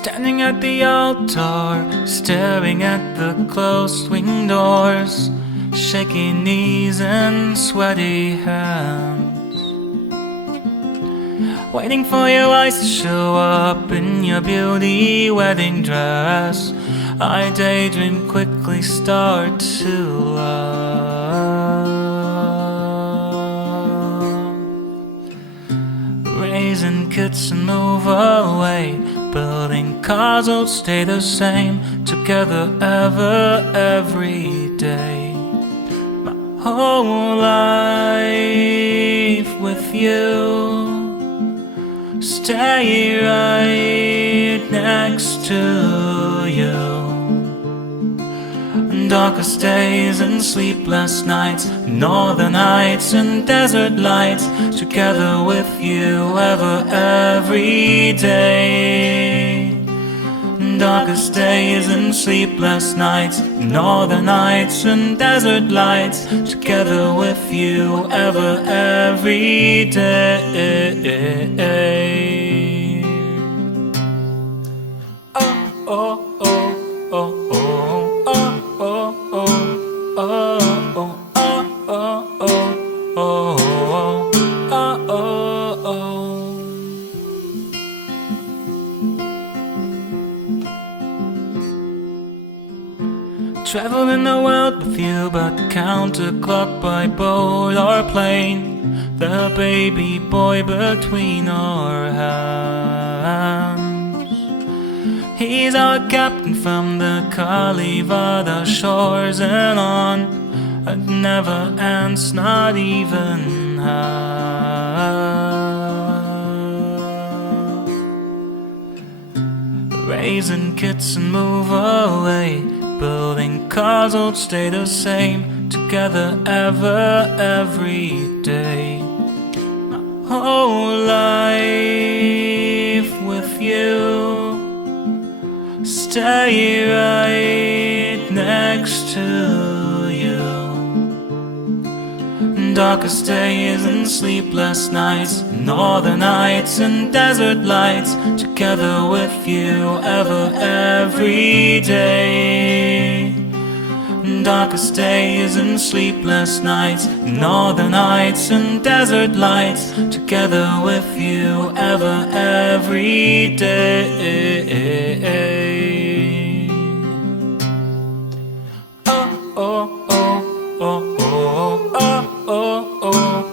Standing at the altar, staring at the closed swing doors, shaky knees and sweaty hands, waiting for your eyes to show up in your beauty wedding dress. I daydream, quickly start to love. Raising kids and move away, building cars will stay the same, together ever, every day. My whole life with you, stay right next to you. Darkest days and sleepless nights, northern nights and desert lights, together with you ever, every day. Darkest days and sleepless nights, northern nights and desert lights, together with you ever, every day. Oh, oh, oh, oh, oh. Traveling the world with you, but counterclock by boat or plane, the baby boy between our hands. He's our captain from the Kalivada shores and on. It never ends, not even half. Raising kids and move away, building cars will stay the same, together ever, every day. My whole life with you, stay right next to you. Darkest days and sleepless nights, northern nights and desert lights, together with you ever, every day. Darkest days and sleepless nights, northern nights and desert lights, together with you ever, every day. Oh, oh, oh, oh, oh, oh, oh, oh.